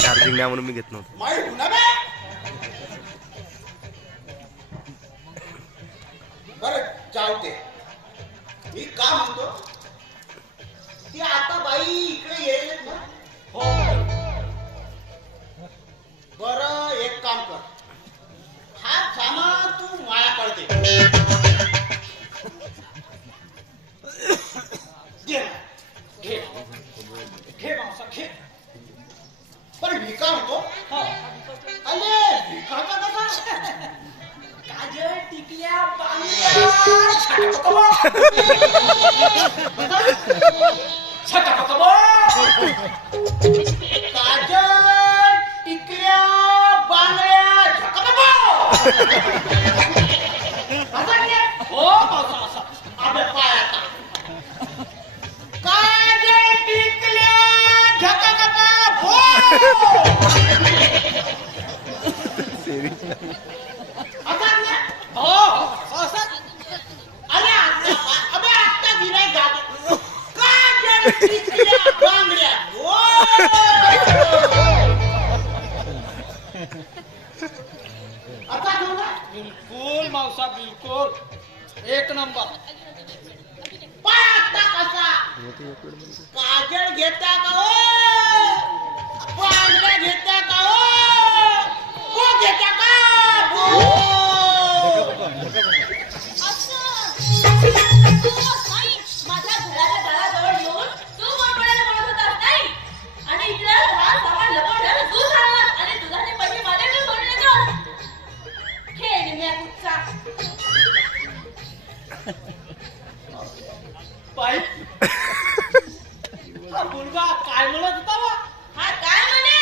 Charging नाही म्हणून मी घेत नव्हतो. बरं जाऊ दे. मी का म्हणतो ती आता बाई इकडे येईल ना. हो बरं एक काम कर, हा सामान तू मायाकडे दे. घे घे मावसा घे. पण भिका म्हणतो अरे भिकाचा कसा काजळ टिकल्या काजळ टिकल्या बांगड्या हो असा आपल्या पायाचा काजळ टिकल्या झकाका हो. बिलकुल मावसा बिलकुल एक नंबर. काजळ घेता का हो बांगड्या घेता का हो घेता का माझ्या घराच्या दाराजवळ येऊन तू कोणपणाला म्हणत होतास नाही आणि इकडे घरात सामान लपवलं दूध आणलं आणि दुधाचे पैसे माझ्याकडे सोडले जाऊन खेळ मी कुठचा बाई हा मुलगा काय म्हणत होता बा. हा काय म्हणे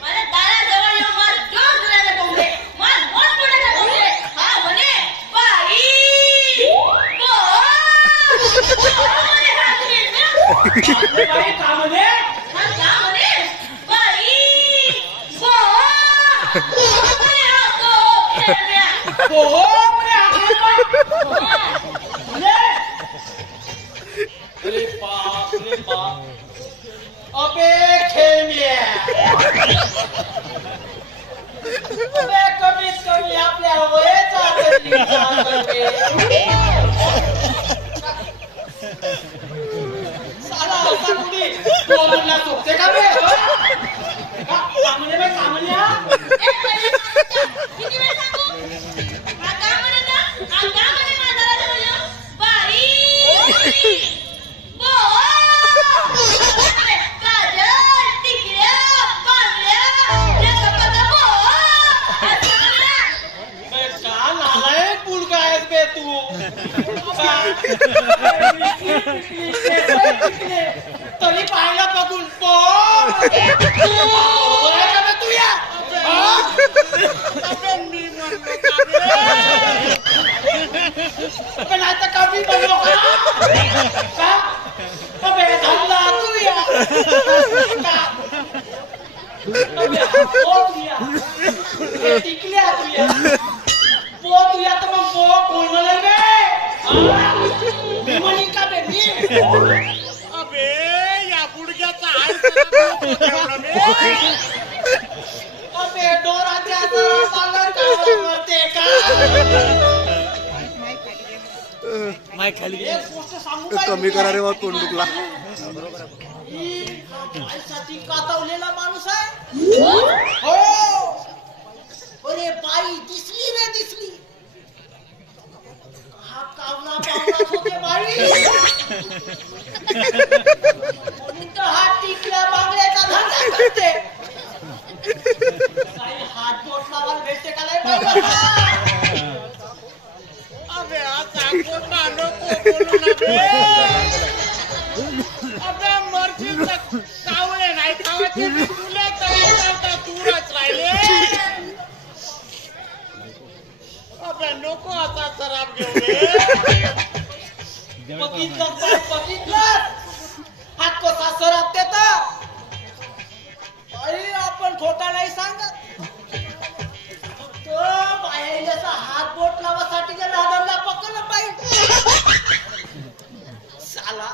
माझ्या दाराजवळ येऊन मला जोर जोराने बोलले मला मोठमोठ्याने बोलले. हा म्हणे बाई बाई का म्हणे हा का म्हणे बाई अरे बाप रे बाप. अबे खेळण्या अबे कमीत कमी आपल्या वयाचा तरी विचार करते. साला असा कुणी बोलूनला चुकते का बे कामले बे कामल्या. किती वेळ सांगू हा का म्हणे ना हा का म्हणे माझ्या दाराजवळ येऊन बाई काजळ टिकल्या बांगड्या का नालायक मुलगा आहेस बे तू. तरी पाहिला बघून तू या पण आता कमी बनलो का धंदा तू या टिकल्या तू या तू या तर मग कोण म्हणाल मी म्हणीन का बे मी अबे या गुडघ्याचा अबे डोराच्या पालते का माय खाली एक गोष्ट सांगू काय कमी करा रे बा तोंड दुखला. साठी कातवलेला माणूस आहे हो. अरे बाई दिसली रे दिसली. हा कावला पावलाच होते बाई. म्हणून तर हा टिकल्या बांगड्याचा धंदा करते. काही हात बोट लावायला भेटते का नाही बाई. अबे आता कोणा नको बोलू ना बे. अबे मर्जीचा कावळे नाही खावायचे तुला तर दूरच राहिले. अबे नको आता खराब घेऊ बघितलं हात कसा सराप देतात. अरे आपण खोटा नाही सांगत. बाहेर हात बोट लावासाठी नादांना पकडलं पाहिजे. साला